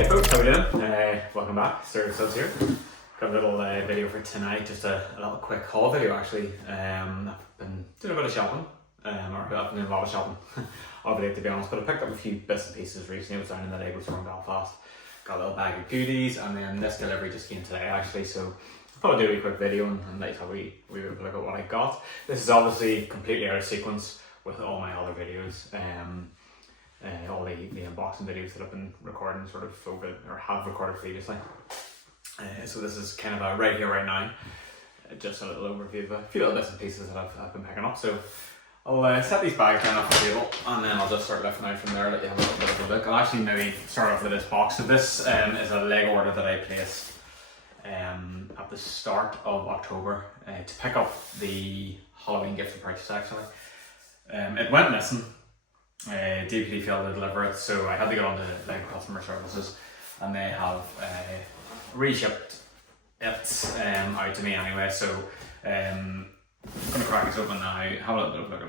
Hey folks, how we doing? Welcome back, Stuart Subs here. Got a little video for tonight, just a little quick haul video actually. I've been doing a bit of shopping, or I've been doing a lot of shopping of late to be honest, but I picked up a few bits and pieces recently. I was down in the Lego store in Belfast, got a little bag of goodies, and then this delivery just came today actually, so I thought I'd do a quick video and let you have a wee look at what I got. This is obviously completely out of sequence with all my other videos. All the unboxing videos that I've been recording sort of over, or have recorded previously. So this is kind of a right here, right now. Just a little overview of a few little bits and pieces that I've been picking up. So I'll set these bags down off the table and then I'll just start lifting out from there, let you have a little bit of a look. I'll actually maybe start off with this box. So this is a Lego order that I placed at the start of October to pick up the Halloween gift for purchase actually. It went missing. DPD failed to deliver it, so I had to get on to Lego customer services and they have reshipped it out to me anyway. So I'm going to crack this open now, have a little look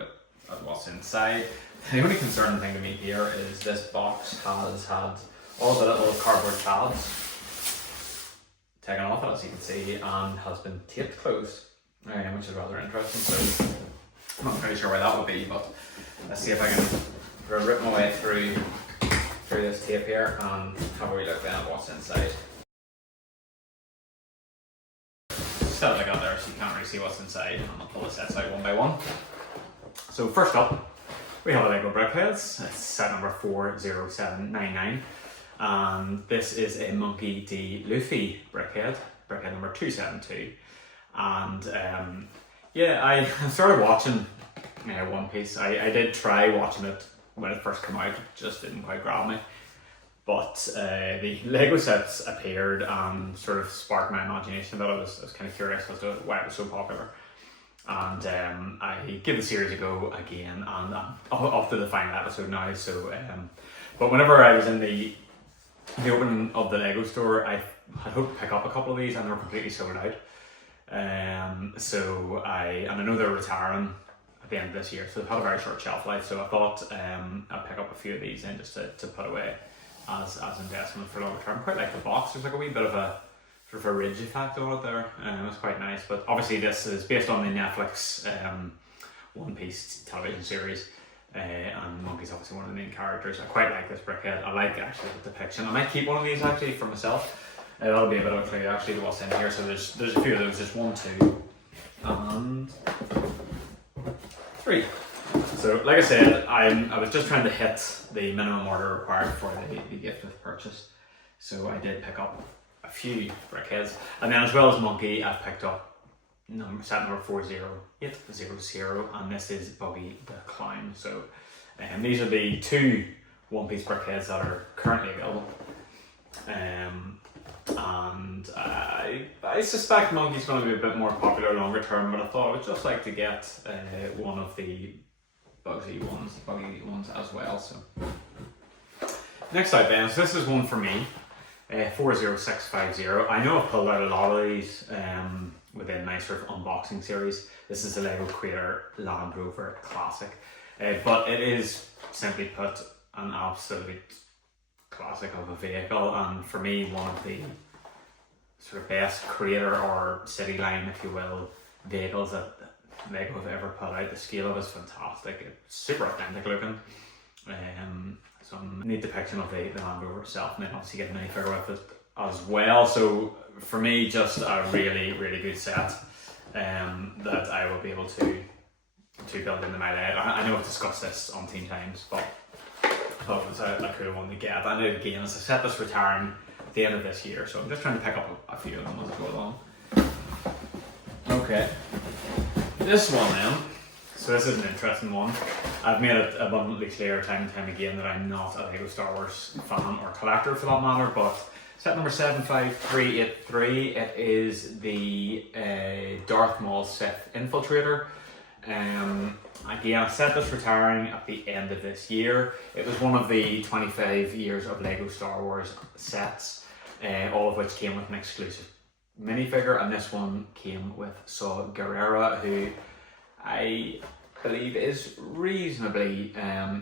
at what's inside. The only concerning thing to me here is this box has had all the little cardboard tabs taken off it, as you can see, and has been taped closed, which is rather interesting. So I'm not very sure why that would be, but let's see if I can rip my way through this tape here and have a wee look then at what's inside. Set it like that there so you can't really see what's inside, and I'll pull the sets out one by one. So first up, we have a Lego brickheadz. It's set number 40799, and this is a Monkey D. Luffy brickhead number 272. And yeah, I started watching One Piece. I did try watching it when it first came out, it just didn't quite grab me. But the Lego sets appeared and sort of sparked my imagination. That I was kind of curious as to why it was so popular. And I give the series a go again, and I'm up to the final episode now. So, but whenever I was in the opening of the Lego store, I had hoped to pick up a couple of these, and they were completely sold out. So I know they're retiring at the end of this year, so they've had a very short shelf life. So I thought I'd pick up a few of these in just to put away as investment for longer term. I quite like the box. There's like a wee bit of a sort of a ridge effect on it there. It's quite nice. But obviously this is based on the Netflix One Piece television series, and Monkey's obviously one of the main characters. I quite like this brickhead. I like actually the depiction. I might keep one of these actually for myself. That'll be a bit of a clue actually to what's in here. So there's a few of those. There's 1, 2, and 3. So like I said, I was just trying to hit the minimum order required for the gift with purchase. So I did pick up a few brickheads, and then as well as Monkey, I've picked up set number 40800, and this is Buggy the Clown. So these are the 2 One Piece brickheads that are currently available. And I suspect Monkey's going to be a bit more popular longer term, but I thought I would just like to get one of the buggy ones as well. So next out then, so this is one for me, 40650. I know I've pulled out a lot of these within my sort of unboxing series. This is the Lego Creator Land Rover Classic, but it is simply put an absolute classic of a vehicle, and for me one of the sort of best creator or city line, if you will, vehicles that Lego have ever put out. The scale of it is fantastic. It's super authentic looking. Some neat depiction of the Land Rover itself, and then obviously get a minifigure with it as well. So for me, just a really good set that I will be able to build into my layout. I know I've discussed this on Team Times, but I thought it was a cool one to get. And again, as I set this retiring at the end of this year, so I'm just trying to pick up a few of them as I go along. Okay, this one then. So this is an interesting one. I've made it abundantly clear time and time again that I'm not a Lego Star Wars fan or collector for that matter, but set number 75383, it is the Darth Maul Sith Infiltrator. Again, I set this retiring at the end of this year. It was one of the 25 years of Lego Star Wars sets, all of which came with an exclusive minifigure, and this one came with Saw Gerrera, who I believe is reasonably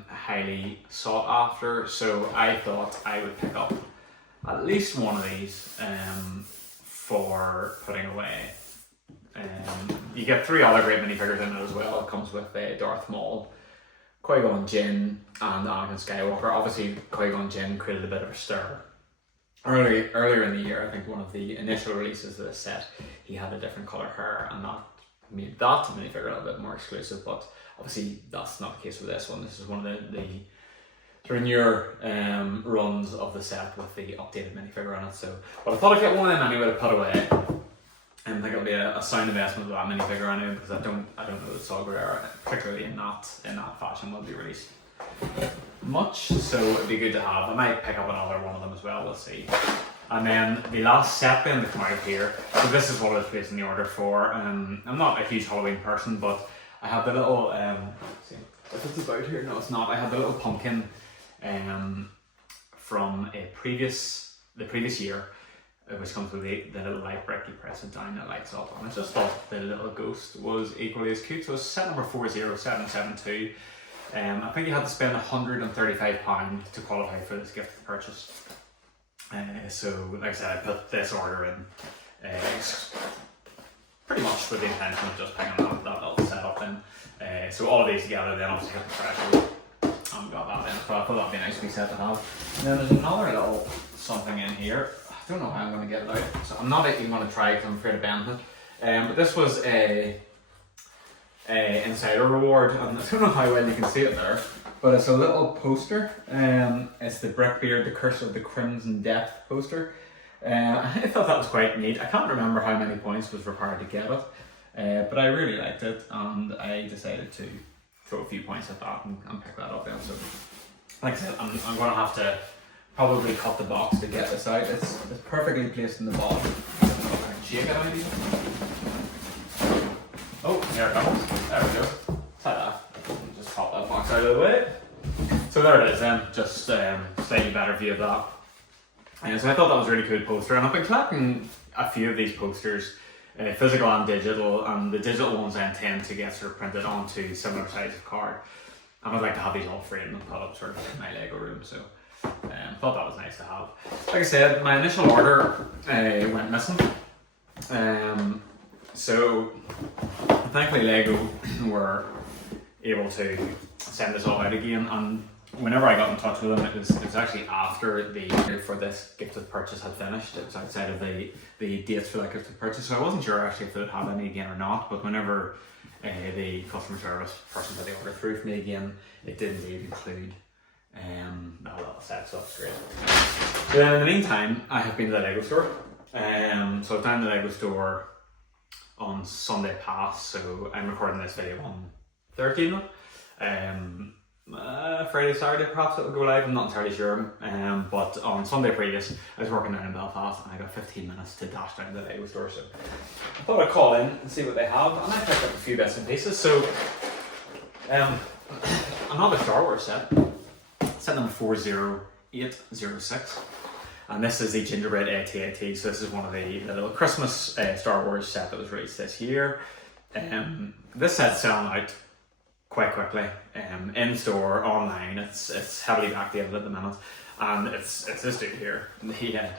highly sought after. So I thought I would pick up at least one of these for putting away. You get 3 other great minifigures in it as well. It comes with Darth Maul, Qui-Gon Jinn, and Anakin Skywalker. Obviously, Qui-Gon Jinn created a bit of a stir. Earlier in the year, I think one of the initial releases of this set, he had a different colour hair, and that made that minifigure a little bit more exclusive, but obviously that's not the case with this one. This is one of the sort of newer runs of the set with the updated minifigure on it. So, but I thought I'd get one of them anyway to put away. And I think it'll be a sound investment with that minifigure anyway, because I don't know that Saw Gerrera, particularly in that fashion, will be released much. So it'd be good to have. I might pick up another one of them as well. We'll see. And then the last set then to come out here. So this is what I was placing the order for. I'm not a huge Halloween person, but I have the little see if it's about here. No, it's not. I have the little pumpkin from the previous year, which comes with the little light brick. You press it down, it lights up, and I just thought the little ghost was equally as cute. So it's set number 40772. I think you had to spend £135 to qualify for this gift purchase. So like I said, I put this order in pretty much with the intention of just picking that little setup in. So all of these together then obviously hit the threshold. And got that in, so I thought that'd be a nice wee set to have. And then there's another little something in here. I don't know how I'm going to get it out, so I'm not even going to try because I'm afraid of bending it. But this was a insider reward, and I don't know how well you can see it there, but it's a little poster. It's the Brickbeard, the Curse of the Crimson Death poster. I thought that was quite neat. I can't remember how many points was required to get it, but I really liked it, and I decided to throw a few points at that and pick that up then. So, like I said, I'm going to have to probably cut the box to get this out. It's perfectly placed in the bottom. I don't know if I can shake it maybe. Oh, there it comes. There we go. Ta-da. Just pop that box out of the way. So there it is then, just slightly better view of that. And so I thought that was a really cool poster, and I've been collecting a few of these posters, physical and digital, and the digital ones I intend to get sort of printed onto similar size of card. And I'd like to have these all framed and put up sort of in my Lego room, so thought that was nice to have. Like I said, my initial order went missing. So thankfully Lego were able to send this all out again, and whenever I got in touch with them, it was actually after the year for this gifted purchase had finished. It was outside of the dates for that gifted purchase, so I wasn't sure actually if they would have any again or not, but whenever the customer service person put the order through for me again, it did indeed include that little set, so that's great. So then in the meantime, I have been to the Lego store. So I've done the Lego store on Sunday past, so I'm recording this video on 13th. Friday, Saturday perhaps it will go live, I'm not entirely sure. But on Sunday previous, I was working down in Belfast and I got 15 minutes to dash down to the Lego store, so I thought I'd call in and see what they have, and I picked up a few bits and pieces. So another Star Wars set number 40806, and this is the Gingerbread AT-AT. So this is one of the little Christmas Star Wars set that was released this year. This set's selling out quite quickly, in store, online. It's heavily backdated at the minute, and it's this dude here, the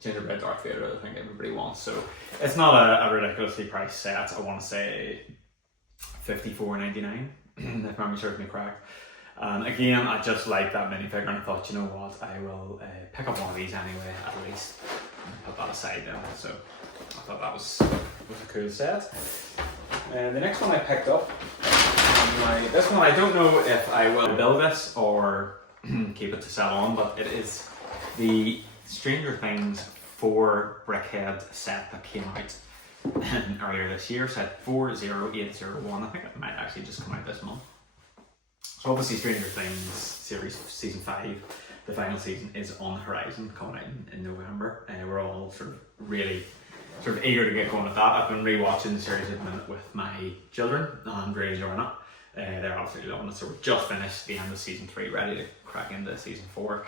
Gingerbread Darth Vader that I think everybody wants. So it's not a ridiculously priced set. I want to say $54.99 if memory serves me correct. And again, I just like that minifigure, and I thought, you know what, I will pick up one of these anyway, at least, and put that aside then. So I thought that was a cool set. And the next one I picked up, this one I don't know if I will build this or keep it to sell on, but it is the Stranger Things 4 brickhead set that came out earlier this year, set 40801. I think it might actually just come out this month. So obviously Stranger Things series season 5, the final season, is on the horizon, coming out in November. We're all really eager to get going with that. I've been rewatching the series at the minute with my children and really enjoying it. They're absolutely loving it. So we've just finished the end of season 3, ready to crack into season 4.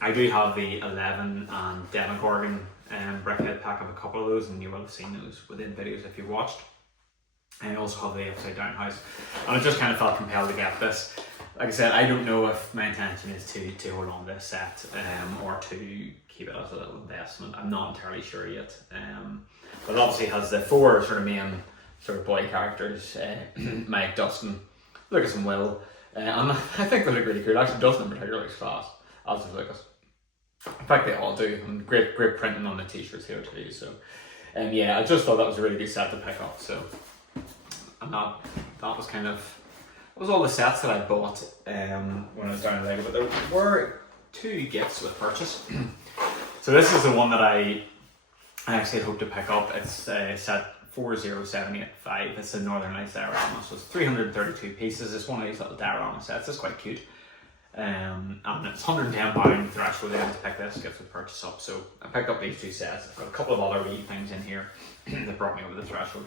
I do have the 11 and Devon Corrigan brickhead pack of a couple of those, and you will have seen those within videos if you've watched. And I also have the Upside Down House, and I just kind of felt compelled to get this. like I said, I don't know if my intention is to hold on to this set or to keep it as a little investment. I'm not entirely sure yet. But it obviously has the 4 sort of main sort of boy characters, Mike, Dustin, Lucas and Will. And I think they look really cool. Actually, Dustin in particular looks fast, as does Lucas. In fact, they all do. And great printing on the t-shirts here too. So, yeah, I just thought that was a really good set to pick up. So, that was kind of, it was all the sets that I bought when I was down in Lego. But there were 2 gifts with purchase. So this is the one that I actually hope to pick up. It's set 40785. It's a Northern Lights diorama, so it's 332 pieces. It's one of these little diorama sets. It's quite cute. And it's £110 threshold to pick this gift with purchase up. So I picked up these 2 sets. I've got a couple of other wee things in here that brought me over the threshold.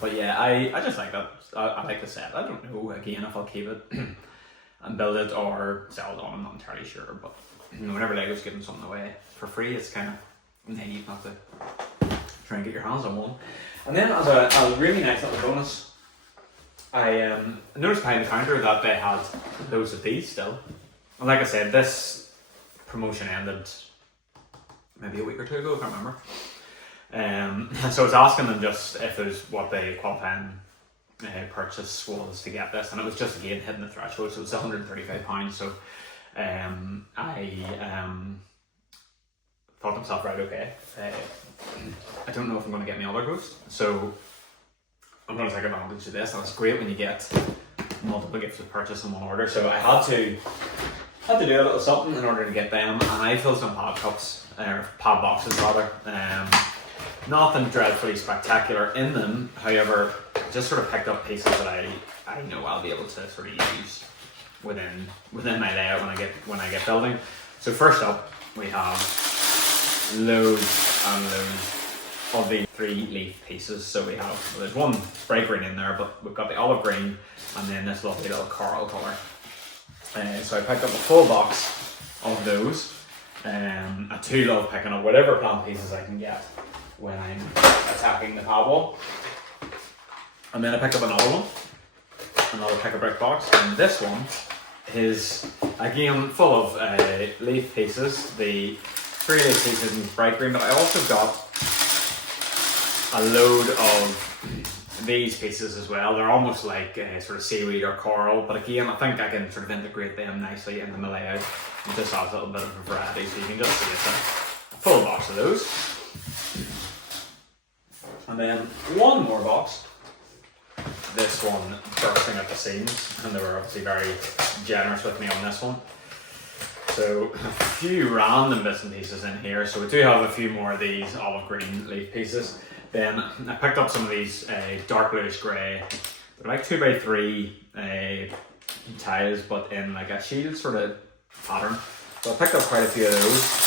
But yeah, I just like that. I like the set. I don't know again if I'll keep it and build it or sell it on. I'm not entirely sure. But whenever Lego's giving something away for free, it's kind of naive not to try and get your hands on one. And then as a really nice little bonus, I noticed behind the counter that they had loads of these still. And like I said, this promotion ended maybe a week or 2 ago, I can't remember. So I was asking them just if there's what the qualifying purchase was to get this, and it was just again hitting the threshold, so it was £135. So I thought to myself, right, okay, I don't know if I'm going to get any other ghosts, so I'm going to take advantage of this. And it's great when you get multiple gifts with purchase in one order. So I had to do a little something in order to get them, and I filled some PAB cups, or PAB boxes rather. Nothing dreadfully spectacular in them, however, just sort of picked up pieces that I know I'll be able to sort of use within my layout when I get building. So first up, we have loads and loads of the 3 leaf pieces. So we have, well, there's one bright green in there, but we've got the olive green and then this lovely little coral colour. So I picked up a full box of those. I too love picking up whatever plant pieces I can get when I'm attacking the PAB wall. And then I picked up another pick-a-brick box, and this one is again full of leaf pieces, the 3 leaf pieces in bright green, but I also got a load of these pieces as well. They're almost like sort of seaweed or coral, but again, I think I can sort of integrate them nicely into my layout and just have a little bit of a variety, so you can just see it's a full box of those. And then one more box. This one bursting at the seams, and they were obviously very generous with me on this one. So a few random bits and pieces in here. So we do have a few more of these olive green leaf pieces. Then I picked up some of these dark bluish grey. They're like 2x3 tiles, but in like a shield sort of pattern. So I picked up quite a few of those.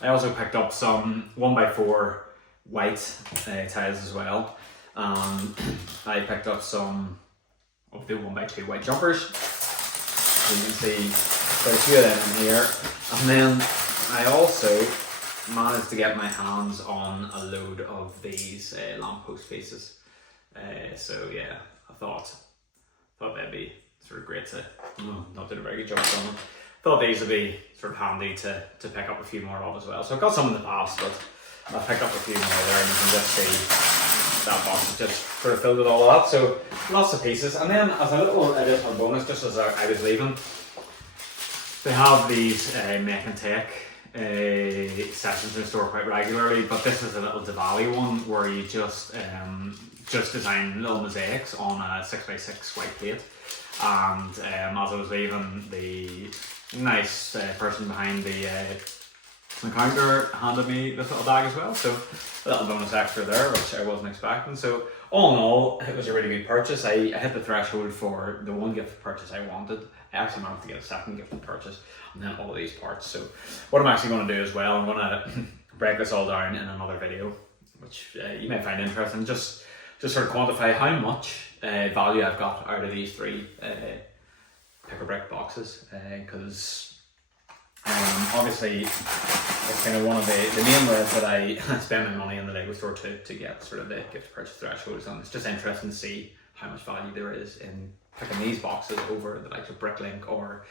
I also picked up some 1x4 white tiles as well. I picked up some of the 1x2 white jumpers. So you can see quite a few of them in here. And then I also managed to get my hands on a load of these lamppost pieces. So yeah, I thought they'd be sort of great to, not doing a very good job on them. Thought these would be sort of handy to pick up a few more of as well. So I've got some in the past, but I've picked up a few more there, and you can just see that box is just sort of filled with all of that. So lots of pieces. And then as a little additional bonus, just as I was leaving, they have these make and take sessions in store quite regularly, but this is a little Diwali one where you just design little mosaics on a 6x6 white plate. And as I was leaving, the nice person behind the counter handed me this little bag as well, so a little bonus extra there, which I wasn't expecting. So all in all, it was a really good purchase. I hit the threshold for the one gift purchase I wanted. I actually managed to get a second gift purchase, and then all of these parts. So what I'm actually going to do as well, I'm going to break this all down in another video, which you may find interesting, just sort of quantify how much value I've got out of these 3 pick-a-brick boxes, because obviously it's kind of one of the main ways that I spend my money in the Lego store to get sort of the gift purchase thresholds, and it's just interesting to see how much value there is in picking these boxes over the likes of Bricklink or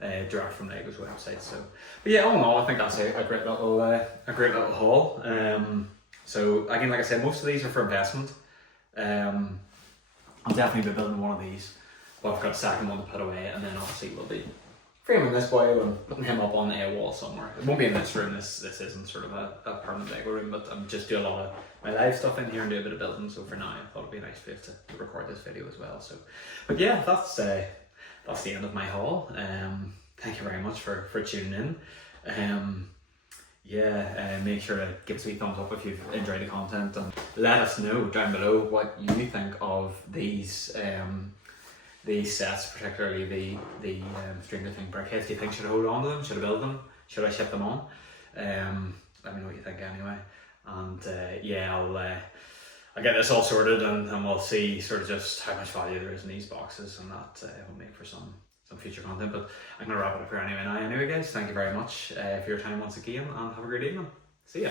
direct from Lego's website. So, but yeah, all in all, I think that's a great little haul. So again, like I said, most of these are for investment. I'll definitely be building one of these, but I've got a second one to put away, and then obviously we'll be framing this boy and putting him up on a wall somewhere. It won't be in this room. This isn't sort of a permanent Lego room, but I'm just doing a lot of my live stuff in here and do a bit of building. So for now, I thought it'd be a nice place to record this video as well. So, but yeah, that's the end of my haul. Thank you very much for tuning in. Make sure to give us a thumbs up if you've enjoyed the content, and let us know down below what you think of these sets, particularly the Stranger Things brickheads. Do you think should I hold on to them? Should I build them? Should I ship them on? Let me know what you think anyway. And I'll get this all sorted, and we'll see sort of just how much value there is in these boxes, and that will make for some future content. But I'm going to wrap it up here anyway guys. Thank you very much for your time once again, and have a great evening. See ya.